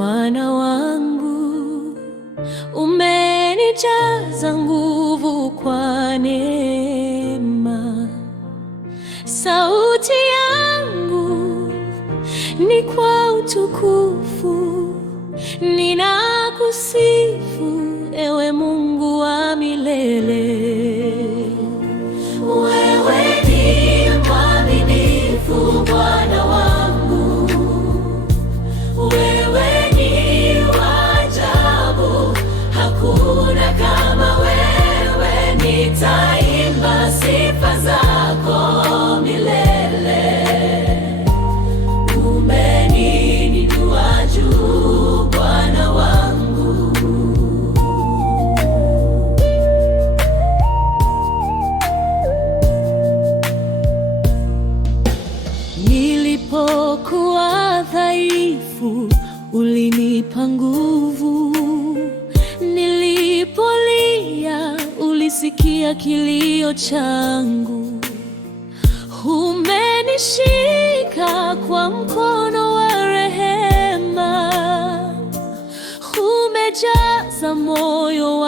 Bwana wangu, umenijaza nguvu kwa neema. Sauti yangu ni kwa utukufu, ninakusifu ewe Mungu wa milele. Wewe ni mwaminifu Bwana wangu, wewe ni wa ajabu, hakuna kama wewe. Nitaimba sifa zako milele. Umeninua juu Bwana wangu. Nilipokuwa dhaifu, ulinipa nguvu. Nilipolia, ulisikia kilio changu. Umenishika kwa mkono wa rehema, umejaza moyo